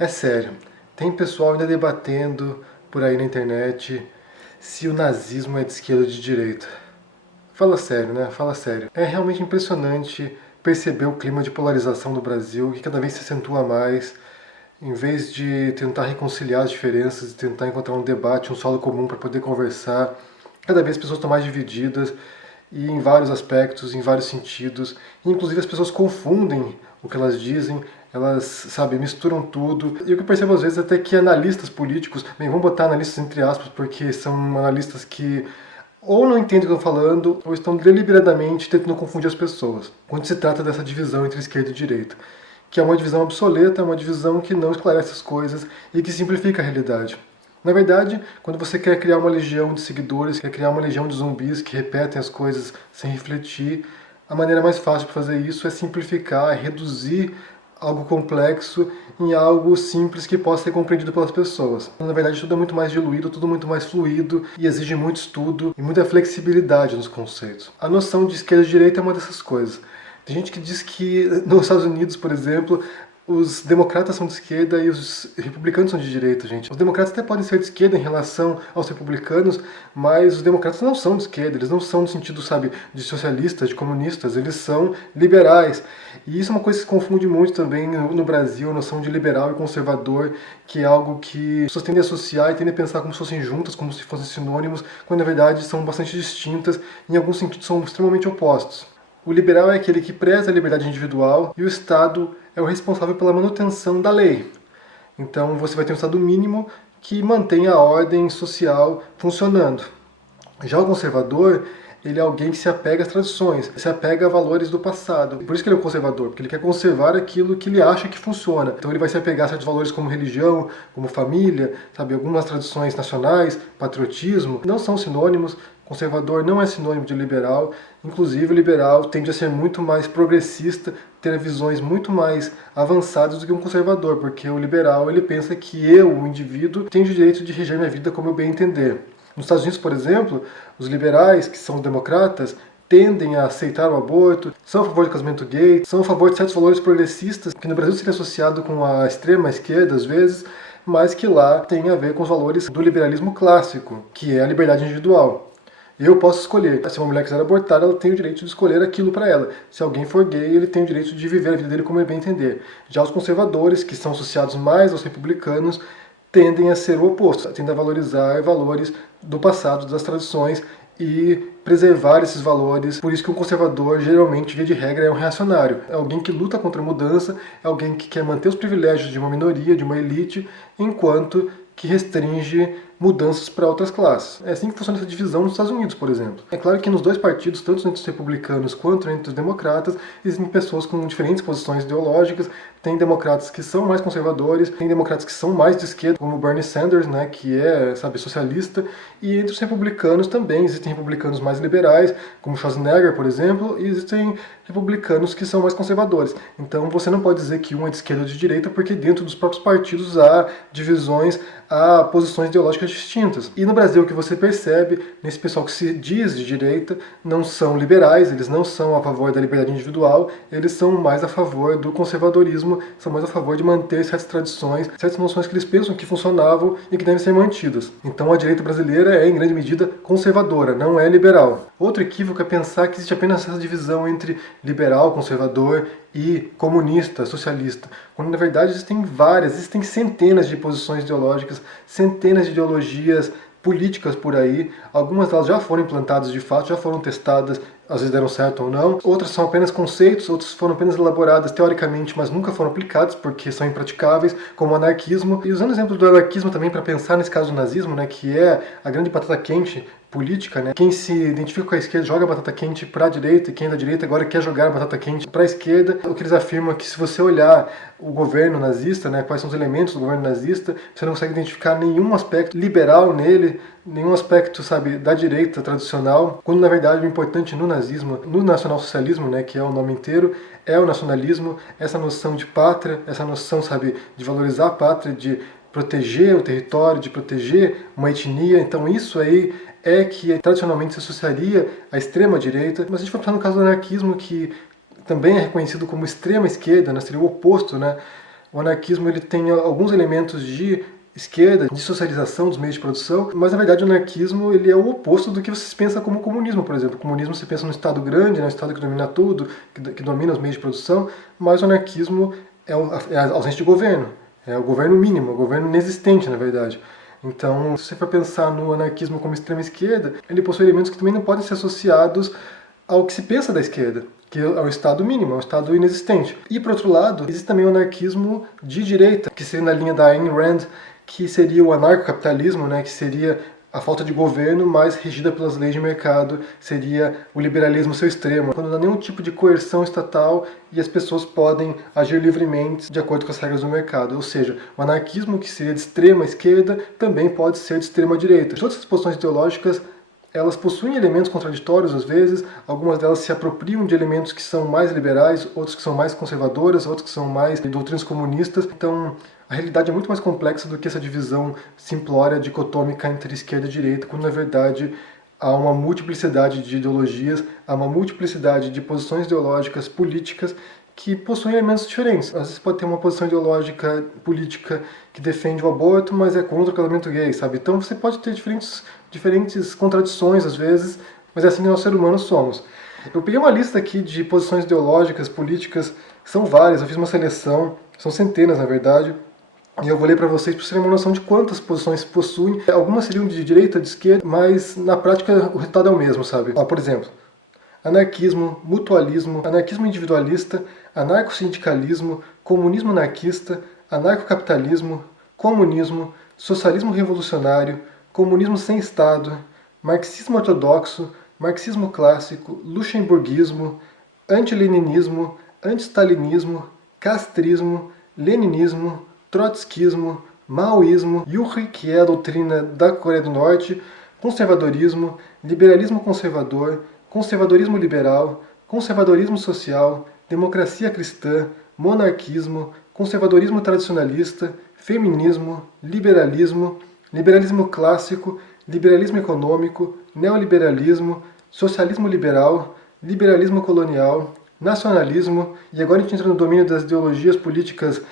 É sério, tem pessoal ainda debatendo por aí na internet se o nazismo é de esquerda ou de direita. Fala sério, né? Fala sério. É realmente impressionante perceber o clima de polarização do Brasil, que cada vez se acentua mais. Em vez de tentar reconciliar as diferenças e tentar encontrar um debate, um solo comum para poder conversar, cada vez as pessoas estão mais divididas e em vários aspectos, em vários sentidos. Inclusive as pessoas confundem o que elas dizem, elas, sabe, misturam tudo. E o que eu percebo às vezes é até que analistas políticos, bem, vamos botar analistas entre aspas, porque são analistas que ou não entendem o que estão falando, ou estão deliberadamente tentando confundir as pessoas, quando se trata dessa divisão entre esquerda e direita, que é uma divisão obsoleta, é uma divisão que não esclarece as coisas e que simplifica a realidade. Na verdade, quando você quer criar uma legião de seguidores, quer criar uma legião de zumbis que repetem as coisas sem refletir, a maneira mais fácil de fazer isso é simplificar, é reduzir algo complexo em algo simples que possa ser compreendido pelas pessoas. Na verdade, tudo é muito mais diluído, tudo muito mais fluido e exige muito estudo e muita flexibilidade nos conceitos. A noção de esquerda e direita é uma dessas coisas. Tem gente que diz que nos Estados Unidos, por exemplo, os democratas são de esquerda e os republicanos são de direita, gente. Os democratas até podem ser de esquerda em relação aos republicanos, mas os democratas não são de esquerda, eles não são no sentido, sabe, de socialistas, de comunistas, eles são liberais. E isso é uma coisa que se confunde muito também no Brasil, a noção de liberal e conservador, que é algo que as pessoas tendem a associar e tendem a pensar como se fossem juntas, como se fossem sinônimos, quando na verdade são bastante distintas e em alguns sentidos são extremamente opostos. O liberal é aquele que preza a liberdade individual e o Estado é o responsável pela manutenção da lei. Então você vai ter um Estado mínimo que mantém a ordem social funcionando. Já o conservador, ele é alguém que se apega às tradições, se apega a valores do passado. Por isso que ele é um conservador, porque ele quer conservar aquilo que ele acha que funciona. Então ele vai se apegar a certos valores como religião, como família, sabe, algumas tradições nacionais, patriotismo, não são sinônimos. Conservador não é sinônimo de liberal, inclusive o liberal tende a ser muito mais progressista, ter visões muito mais avançadas do que um conservador, porque o liberal ele pensa que eu, o indivíduo, tenho o direito de reger minha vida como eu bem entender. Nos Estados Unidos, por exemplo, os liberais, que são os democratas, tendem a aceitar o aborto, são a favor do casamento gay, são a favor de certos valores progressistas, que no Brasil seria associado com a extrema esquerda às vezes, mas que lá tem a ver com os valores do liberalismo clássico, que é a liberdade individual. Eu posso escolher. Se uma mulher quiser abortar, ela tem o direito de escolher aquilo para ela. Se alguém for gay, ele tem o direito de viver a vida dele como ele bem entender. Já os conservadores, que são associados mais aos republicanos, tendem a ser o oposto, tendem a valorizar valores do passado, das tradições e preservar esses valores. Por isso que um conservador, geralmente, via de regra, é um reacionário. É alguém que luta contra a mudança, é alguém que quer manter os privilégios de uma minoria, de uma elite, enquanto que restringe mudanças para outras classes. É assim que funciona essa divisão nos Estados Unidos, por exemplo. É claro que nos dois partidos, tanto entre os republicanos quanto entre os democratas, existem pessoas com diferentes posições ideológicas. Tem democratas que são mais conservadores, tem democratas que são mais de esquerda, como Bernie Sanders, né, que é, sabe, socialista. E entre os republicanos também existem republicanos mais liberais, como Schwarzenegger, por exemplo, e existem republicanos que são mais conservadores. Então você não pode dizer que um é de esquerda ou de direita, porque dentro dos próprios partidos há divisões, há posições ideológicas distintas. E no Brasil o que você percebe, nesse pessoal que se diz de direita, não são liberais, eles não são a favor da liberdade individual, eles são mais a favor do conservadorismo, são mais a favor de manter certas tradições, certas noções que eles pensam que funcionavam e que devem ser mantidas. Então a direita brasileira é, em grande medida, conservadora, não é liberal. Outro equívoco é pensar que existe apenas essa divisão entre liberal, conservador e comunista, socialista, quando na verdade existem centenas de posições ideológicas, centenas de ideologias políticas por aí. Algumas delas já foram implantadas de fato, já foram testadas, às vezes deram certo ou não. Outras são apenas conceitos, outras foram apenas elaboradas teoricamente, mas nunca foram aplicadas porque são impraticáveis, como o anarquismo. E usando o exemplo do anarquismo também para pensar nesse caso do nazismo, né, que é a grande batata quente política, né? Quem se identifica com a esquerda joga a batata quente para a direita, e quem é da direita agora quer jogar a batata quente para a esquerda. O que eles afirmam é que se você olhar o governo nazista, né, quais são os elementos do governo nazista, você não consegue identificar nenhum aspecto liberal nele, nenhum aspecto, sabe, da direita tradicional, quando na verdade o importante no nazismo, no nacionalsocialismo, né, que é o nome inteiro, é o nacionalismo, essa noção de pátria, essa noção, sabe, de valorizar a pátria, de proteger o território, de proteger uma etnia. Então isso aí é que tradicionalmente se associaria à extrema-direita. Mas a gente vai pensar no caso do anarquismo, que também é reconhecido como extrema-esquerda, né? Seria o oposto, né? O anarquismo ele tem alguns elementos de esquerda, de socialização dos meios de produção, mas na verdade o anarquismo ele é o oposto do que vocês pensam como comunismo, por exemplo. O comunismo você pensa num Estado grande, né, um Estado que domina tudo, que domina os meios de produção, mas o anarquismo é a ausência de governo, é o governo mínimo, o governo inexistente, na verdade. Então, se você for pensar no anarquismo como extrema esquerda, ele possui elementos que também não podem ser associados ao que se pensa da esquerda, que é o Estado mínimo, é um Estado inexistente. E, por outro lado, existe também o anarquismo de direita, que seria na linha da Ayn Rand, que seria o anarcocapitalismo, né, que seria a falta de governo, mas regida pelas leis de mercado, seria o liberalismo seu extremo, quando não há nenhum tipo de coerção estatal e as pessoas podem agir livremente de acordo com as regras do mercado. Ou seja, o anarquismo, que seria de extrema esquerda, também pode ser de extrema direita. Todas essas posições ideológicas elas possuem elementos contraditórios às vezes, algumas delas se apropriam de elementos que são mais liberais, outros que são mais conservadoras, outros que são mais de doutrinas comunistas. Então, a realidade é muito mais complexa do que essa divisão simplória, dicotômica entre esquerda e direita, quando na verdade há uma multiplicidade de ideologias, há uma multiplicidade de posições ideológicas, políticas, que possuem elementos diferentes. Às vezes pode ter uma posição ideológica, política, que defende o aborto, mas é contra o casamento gay, sabe? Então você pode ter diferentes contradições, às vezes, mas é assim que nós seres humanos somos. Eu peguei uma lista aqui de posições ideológicas, políticas, são várias, eu fiz uma seleção, são centenas, na verdade, e eu vou ler para vocês para vocês terem uma noção de quantas posições possuem. Algumas seriam de direita, de esquerda, mas na prática o resultado é o mesmo, sabe? Por exemplo, anarquismo, mutualismo, anarquismo individualista, anarcossindicalismo, comunismo anarquista, anarcocapitalismo, comunismo, socialismo revolucionário, comunismo sem Estado, marxismo ortodoxo, marxismo clássico, luxemburguismo, antileninismo, antistalinismo, castrismo, leninismo, trotskismo, maoísmo, Yuri, que é a doutrina da Coreia do Norte, conservadorismo, liberalismo conservador, conservadorismo liberal, conservadorismo social, democracia cristã, monarquismo, conservadorismo tradicionalista, feminismo, liberalismo, liberalismo clássico, liberalismo econômico, neoliberalismo, socialismo liberal, liberalismo colonial, nacionalismo, e agora a gente entra no domínio das ideologias políticas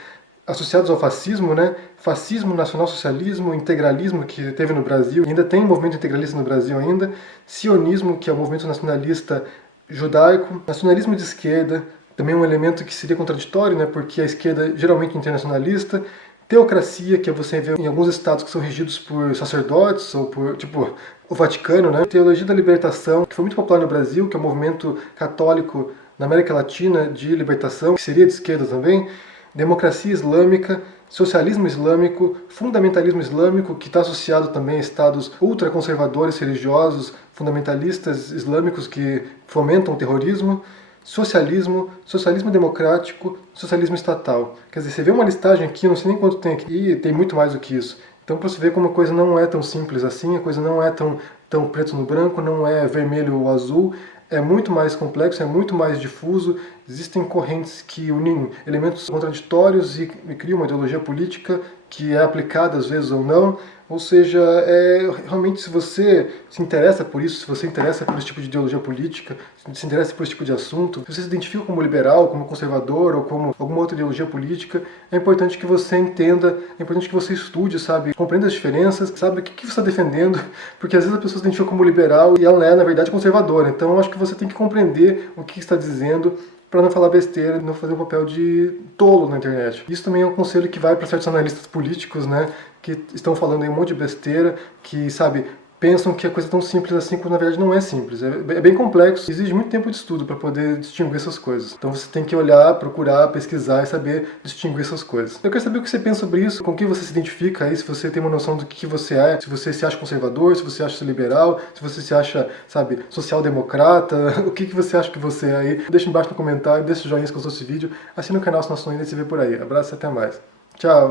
associados ao fascismo, né? Fascismo, nacionalsocialismo, integralismo, que teve no Brasil, ainda tem movimento integralista no Brasil ainda, sionismo, que é o movimento nacionalista judaico, nacionalismo de esquerda, também um elemento que seria contraditório, né? Porque a esquerda geralmente é internacionalista, teocracia, que você vê em alguns estados que são regidos por sacerdotes, ou por, tipo, o Vaticano, né? Teologia da libertação, que foi muito popular no Brasil, que é um movimento católico na América Latina de libertação, que seria de esquerda também, democracia islâmica, socialismo islâmico, fundamentalismo islâmico, que está associado também a estados ultraconservadores religiosos, fundamentalistas islâmicos que fomentam o terrorismo, socialismo, socialismo democrático, socialismo estatal. Quer dizer, você vê uma listagem aqui, eu não sei nem quanto tem aqui, e tem muito mais do que isso. Então, para você ver como a coisa não é tão simples assim, a coisa não é tão preto no branco, não é vermelho ou azul, é muito mais complexo, é muito mais difuso, existem correntes que unem elementos contraditórios e criam uma ideologia política que é aplicada às vezes ou não. Ou seja, realmente se você se interessa por isso, se você se interessa por esse tipo de ideologia política, se interessa por esse tipo de assunto, se você se identifica como liberal, como conservador ou como alguma outra ideologia política, é importante que você entenda, é importante que você estude, sabe, compreenda as diferenças, sabe o que você está defendendo, porque às vezes a pessoa se identifica como liberal e ela é, na verdade, conservadora. Então eu acho que você tem que compreender o que está dizendo, para não falar besteira e não fazer um papel de tolo na internet. Isso também é um conselho que vai para certos analistas políticos, né, que estão falando aí um monte de besteira, que, sabe, pensam que a coisa é tão simples assim, quando na verdade não é simples. É bem complexo, exige muito tempo de estudo para poder distinguir essas coisas. Então você tem que olhar, procurar, pesquisar e saber distinguir essas coisas. Eu quero saber o que você pensa sobre isso, com quem você se identifica aí, se você tem uma noção do que você é, se você se acha conservador, se você acha liberal, se você se acha, sabe, social-democrata, o que você acha que você é aí. Deixa embaixo no comentário, deixa o joinha se gostou desse vídeo, assina o canal se não ainda e se vê por aí. Abraço e até mais. Tchau!